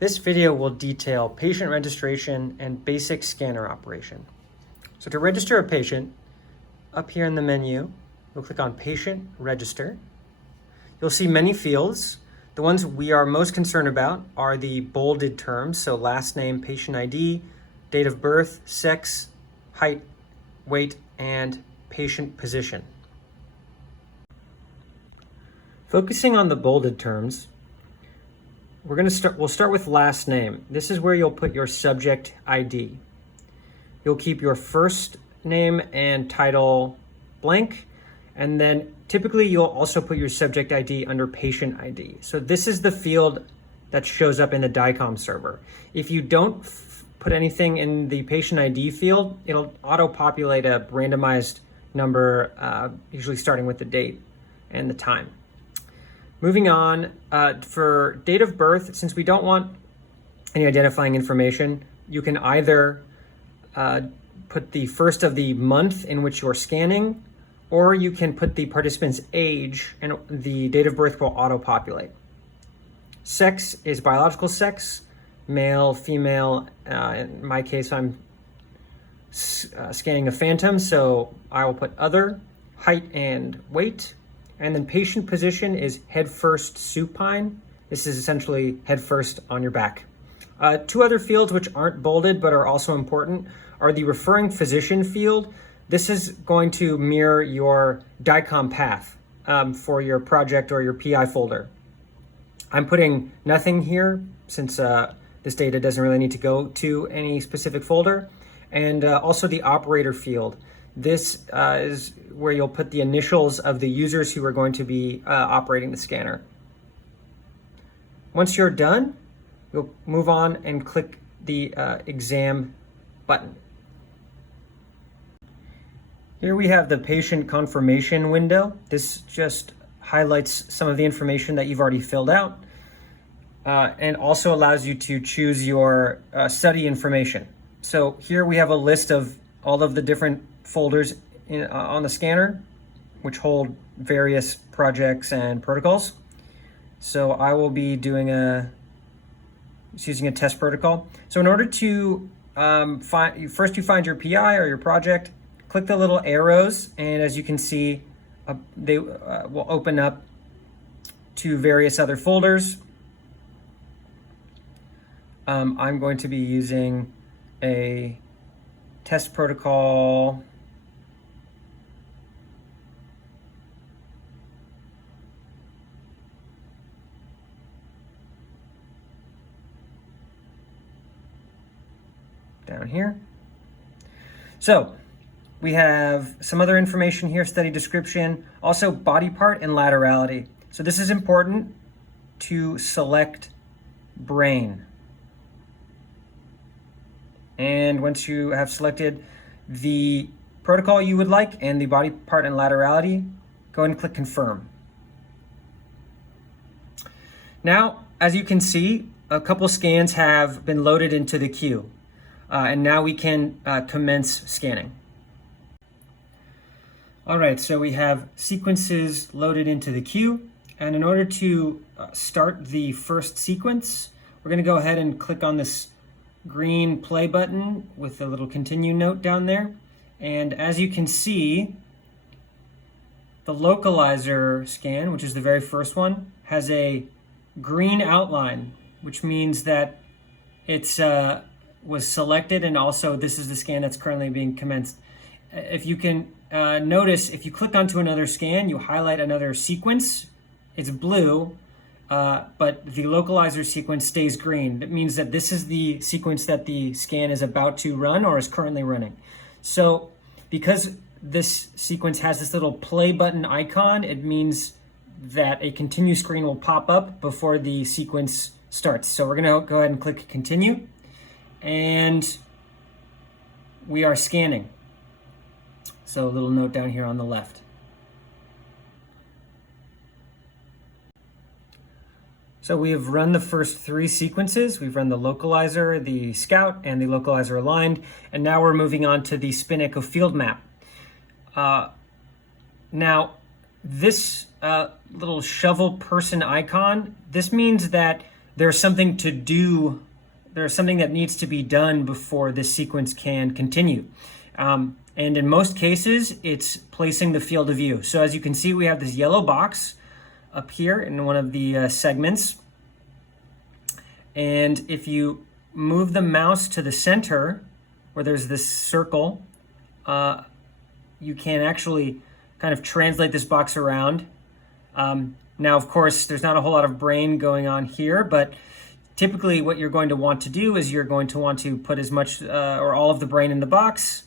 This video will detail patient registration and basic scanner operation. So to register a patient, up here in the menu, you'll click on Patient Register. You'll see many fields. The ones we are most concerned about are the bolded terms, so last name, patient ID, date of birth, sex, height, weight, and patient position. Focusing on the bolded terms, we'll start with last name. This is where you'll put your subject ID. You'll keep your first name and title blank, and then typically you'll also put your subject ID under patient ID. So this is the field that shows up in the DICOM server. If you don't put anything in the patient ID field, it'll auto-populate a randomized number, usually starting with the date and the time. Moving on, for date of birth, since we don't want any identifying information, you can either put the first of the month in which you're scanning, or you can put the participant's age and the date of birth will auto-populate. Sex is biological sex, male, female. In my case, I'm scanning a phantom, so I will put other, height and weight. And then patient position is head first supine. This is essentially head first on your back. Two other fields which aren't bolded but are also important are the referring physician field. This is going to mirror your DICOM path for your project or your PI folder. I'm putting nothing here since this data doesn't really need to go to any specific folder. And also the operator field. This is where you'll put the initials of the users who are going to be operating the scanner. Once you're done, you'll move on and click the exam button. Here we have the patient confirmation window. This just highlights some of the information that you've already filled out and also allows you to choose your study information. So here we have a list of all of the different folders on the scanner, which hold various projects and protocols. So I will be doing using a test protocol. So in order to first you find your PI or your project, click the little arrows, and as you can see, they will open up to various other folders. I'm going to be using a test protocol down here. So we have some other information here, study description, also body part and laterality. So this is important to select brain. And once you have selected the protocol you would like and the body part and laterality, go ahead and click confirm. Now, as you can see, a couple scans have been loaded into the queue. And now we can commence scanning. All right, so we have sequences loaded into the queue. And in order to start the first sequence, we're gonna go ahead and click on this green play button with a little continue note down there. And as you can see, the localizer scan, which is the very first one, has a green outline, which means that it's was selected, and also this is the scan that's currently being commenced. If you can notice, if you click onto another scan, you highlight another sequence, it's blue, but the localizer sequence stays green. That means that this is the sequence that the scan is about to run or is currently running. So because this sequence has this little play button icon, it means that a continue screen will pop up before the sequence starts. So we're gonna go ahead and click continue, and we are scanning. So a little note down here on the left. So we have run the first three sequences. We've run the localizer, the scout, and the localizer aligned. And now we're moving on to the spin echo field map. Now, this little shovel person icon, this means that there's something to do, there's something that needs to be done before this sequence can continue. And in most cases, it's placing the field of view. So as you can see, we have this yellow box up here in one of the segments. And if you move the mouse to the center, where there's this circle, you can actually kind of translate this box around. Now, of course, there's not a whole lot of brain going on here, but typically what you're going to want to do is you're going to want to put as much or all of the brain in the box.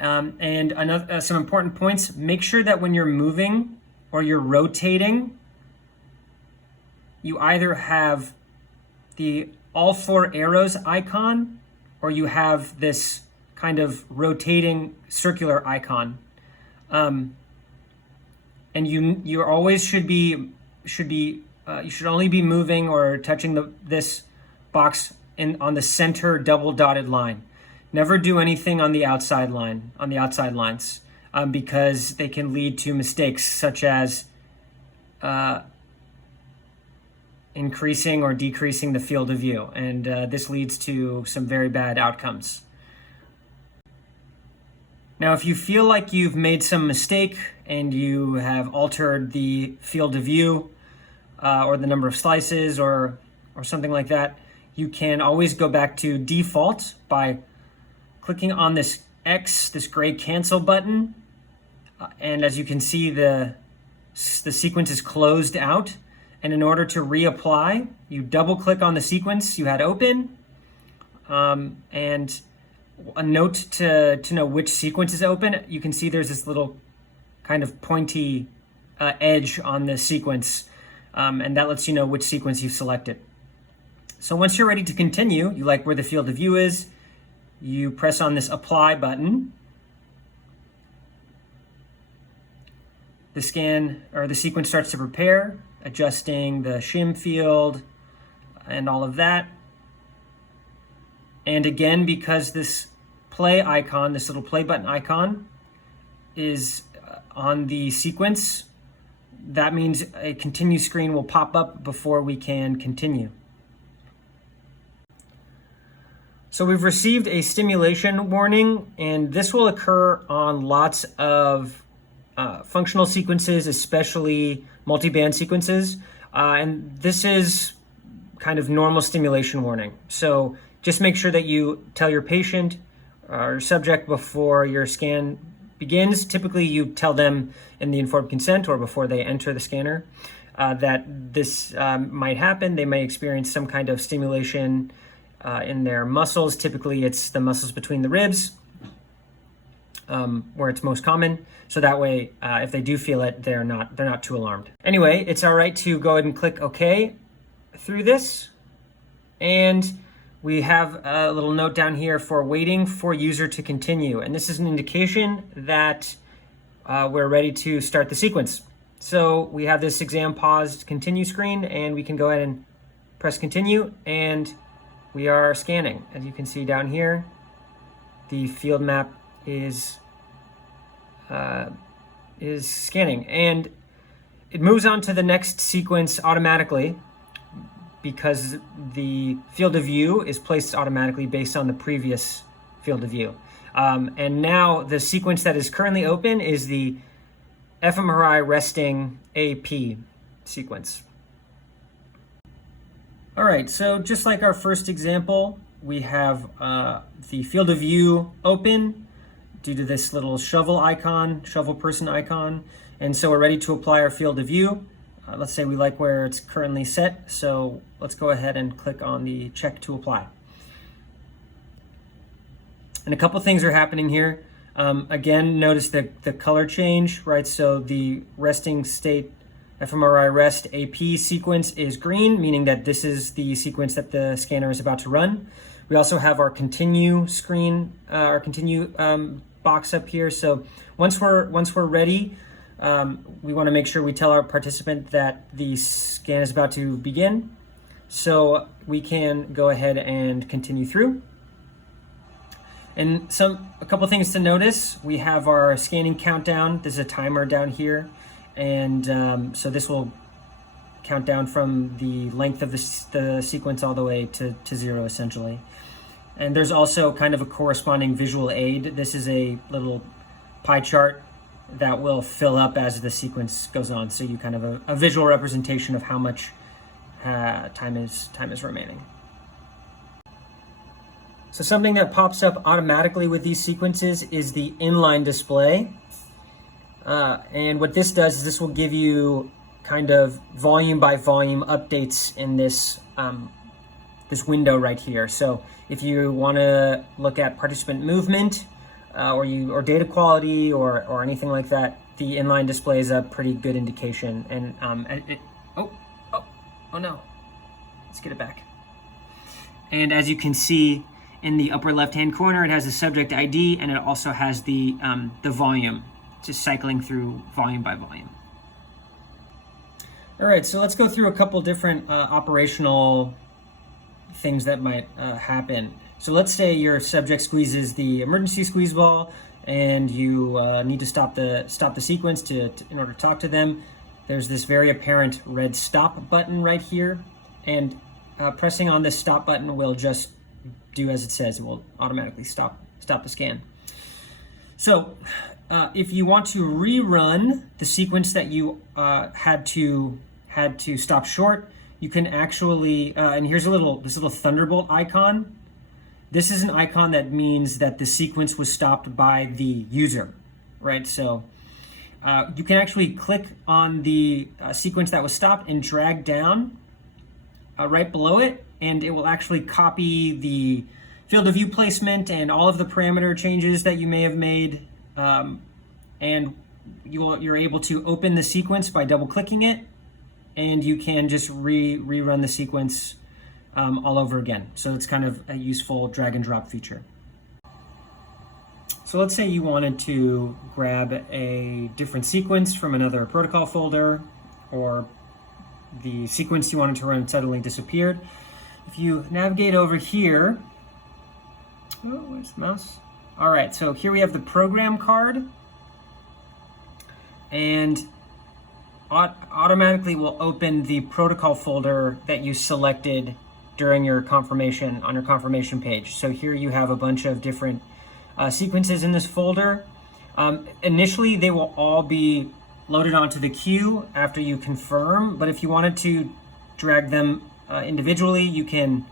And some important points: make sure that when you're moving or you're rotating, you either have the all four arrows icon or you have this kind of rotating circular icon. And you always should only be moving or touching this box on the center double dotted line. Never do anything on the outside lines, because they can lead to mistakes such as increasing or decreasing the field of view, and this leads to some very bad outcomes. Now, if you feel like you've made some mistake and you have altered the field of view or the number of slices or something like that, you can always go back to default by clicking on this X, this gray cancel button. And as you can see, the sequence is closed out. And in order to reapply, you double click on the sequence you had open. And a note to know which sequence is open, you can see there's this little kind of pointy edge on the sequence. And that lets you know which sequence you've selected. So once you're ready to continue, you like where the field of view is, you press on this apply button. The scan or the sequence starts to prepare, adjusting the shim field and all of that. And again, because this play icon, this little play button icon is on the sequence, that means a continue screen will pop up before we can continue. So we've received a stimulation warning, and this will occur on lots of functional sequences, especially multiband sequences. And this is kind of normal stimulation warning. So just make sure that you tell your patient or subject before your scan begins. Typically, you tell them in the informed consent or before they enter the scanner that this might happen. They may experience some kind of stimulation in their muscles. Typically, it's the muscles between the ribs where it's most common. So that way, if they do feel it, they're not too alarmed. Anyway, it's all right to go ahead and click OK through this. And we have a little note down here for waiting for user to continue. And this is an indication that we're ready to start the sequence. So we have this exam paused continue screen, and we can go ahead and press continue, and we are scanning. As you can see down here, the field map is scanning, and it moves on to the next sequence automatically because the field of view is placed automatically based on the previous field of view. And now the sequence that is currently open is the fMRI resting AP sequence. All right, so just like our first example, we have the field of view open due to this little shovel person icon. And so we're ready to apply our field of view. Let's say we like where it's currently set. So let's go ahead and click on the check to apply. And a couple things are happening here. Again, notice the color change, right? So the resting state fMRI rest AP sequence is green, meaning that this is the sequence that the scanner is about to run. We also have our continue screen, our continue box up here. So once we're ready, we want to make sure we tell our participant that the scan is about to begin. So we can go ahead and continue through. And a couple things to notice. We have our scanning countdown. There's a timer down here. And so this will count down from the length of the sequence all the way to 0, essentially. And there's also kind of a corresponding visual aid. This is a little pie chart that will fill up as the sequence goes on. So you kind of a visual representation of how much time is remaining. So something that pops up automatically with these sequences is the inline display. And what this does is this will give you kind of volume by volume updates in this this window right here. So if you want to look at participant movement or data quality or anything like that, the inline display is a pretty good indication. And oh no, let's get it back. And as you can see in the upper left-hand corner, it has the subject ID, and it also has the volume, just cycling through volume by volume. All right, so let's go through a couple different operational things that might happen. So let's say your subject squeezes the emergency squeeze ball, and you need to stop the sequence in order to talk to them. There's this very apparent red stop button right here, and pressing on this stop button will just do as it says. It will automatically stop the scan. So if you want to rerun the sequence that you had to stop short, you can actually and here's this little thunderbolt icon. This is an icon that means that the sequence was stopped by the user, right? So you can actually click on the sequence that was stopped and drag down right below it, and it will actually copy the field of view placement and all of the parameter changes that you may have made, and you're able to open the sequence by double clicking it, and you can just rerun the sequence all over again. So it's kind of a useful drag and drop feature. So let's say you wanted to grab a different sequence from another protocol folder, or the sequence you wanted to run suddenly disappeared. If you navigate over here, oh, where's the mouse? All right, so here we have the program card, and automatically will open the protocol folder that you selected during your confirmation on your confirmation page. So here you have a bunch of different sequences in this folder. Initially, they will all be loaded onto the queue after you confirm, but if you wanted to drag them individually, you can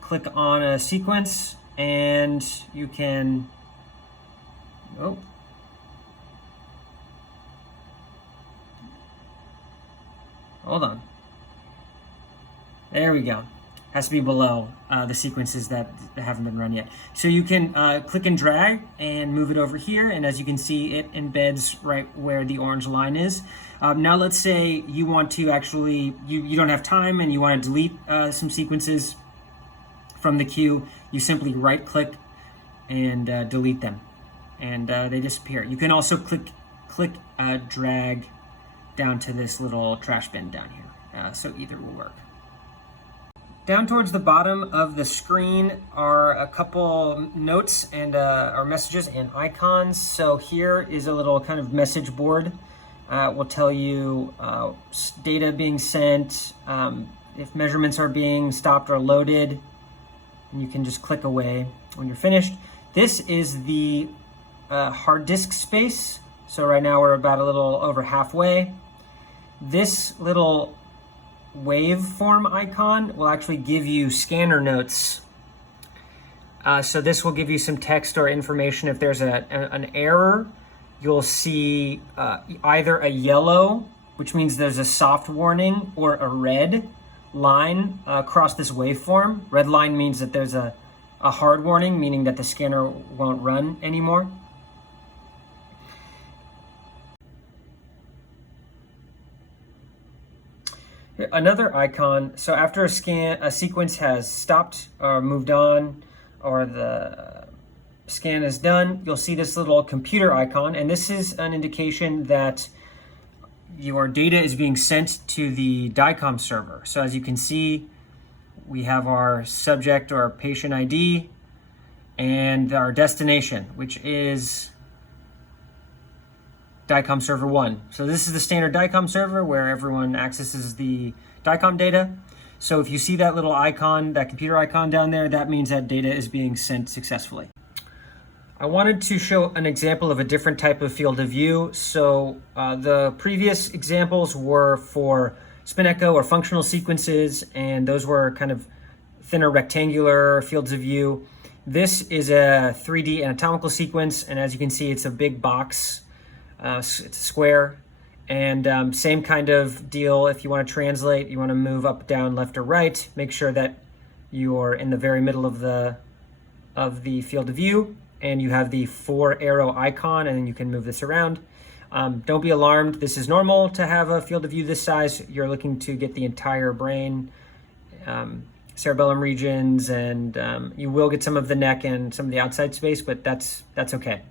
click on a sequence and you can, hold on. There we go. Has to be below the sequences that haven't been run yet. So you can click and drag and move it over here, and as you can see, it embeds right where the orange line is. Now let's say you want to actually, you don't have time and you want to delete some sequences from the queue. You simply right click and delete them, and they disappear. You can also click drag down to this little trash bin down here. So either will work. Down towards the bottom of the screen are a couple notes and or messages and icons. So here is a little kind of message board. Will tell you data being sent, if measurements are being stopped or loaded, and you can just click away when you're finished. This is the hard disk space. So right now we're about a little over halfway. This little waveform icon will actually give you scanner notes. So this will give you some text or information. If there's an error, you'll see either a yellow, which means there's a soft warning, or a red line across this waveform. Red line means that there's a hard warning, meaning that the scanner won't run anymore. Another icon, so after a sequence has stopped or moved on, or the scan is done, you'll see this little computer icon, and this is an indication that your data is being sent to the DICOM server. So as you can see, we have our subject or patient ID and our destination, which is DICOM server 1. So this is the standard DICOM server where everyone accesses the DICOM data. So if you see that little icon, that computer icon down there, that means that data is being sent successfully. I wanted to show an example of a different type of field of view. So the previous examples were for spin echo or functional sequences, and those were kind of thinner rectangular fields of view. This is a 3D anatomical sequence, and as you can see, it's a big box. It's a square, and same kind of deal. If you want to translate, you want to move up, down, left, or right. Make sure that you're in the very middle of the field of view, and you have the 4 arrow icon, and then you can move this around. Don't be alarmed. This is normal to have a field of view this size. You're looking to get the entire brain, cerebellum regions, and you will get some of the neck and some of the outside space, but that's okay.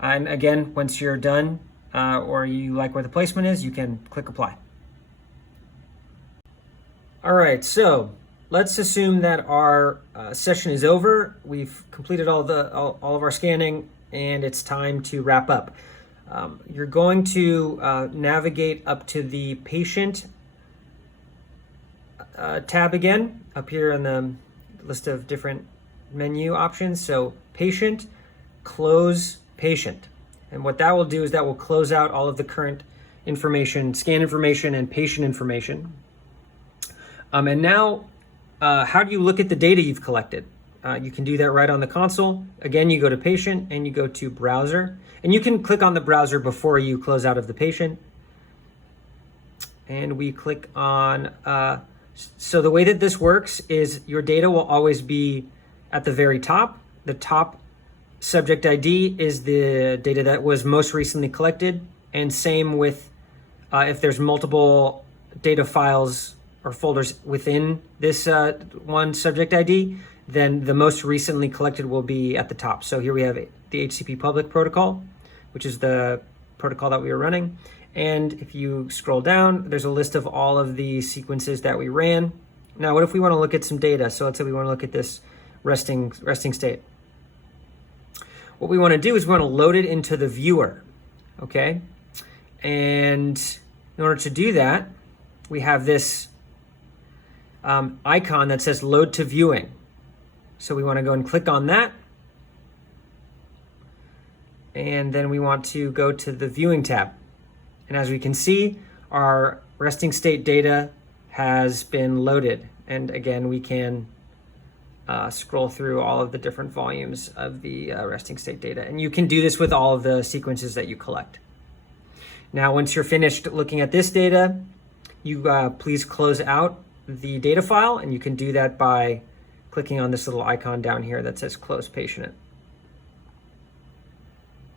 And again, once you're done or you like where the placement is, you can click apply. All right, so let's assume that our session is over. We've completed all of our scanning, and it's time to wrap up. You're going to navigate up to the patient tab again, up here on the list of different menu options. So patient, close patient. And what that will do is that will close out all of the current information, scan information, and patient information. And now, how do you look at the data you've collected? You can do that right on the console. Again, you go to patient and you go to browser. And you can click on the browser before you close out of the patient. And we click on, so the way that this works is your data will always be at the very top. The top subject ID is the data that was most recently collected. And same with if there's multiple data files or folders within this one subject ID, then the most recently collected will be at the top. So here we have the HCP public protocol, which is the protocol that we were running. And if you scroll down, there's a list of all of the sequences that we ran. Now, what if we want to look at some data? So let's say we want to look at this resting state. What we want to do is we want to load it into the viewer, okay? And in order to do that, we have this icon that says load to viewing. So we want to go and click on that. And then we want to go to the viewing tab. And as we can see, our resting state data has been loaded. And again, we can scroll through all of the different volumes of the resting state data. And you can do this with all of the sequences that you collect. Now, once you're finished looking at this data, you please close out the data file, and you can do that by clicking on this little icon down here that says close patient.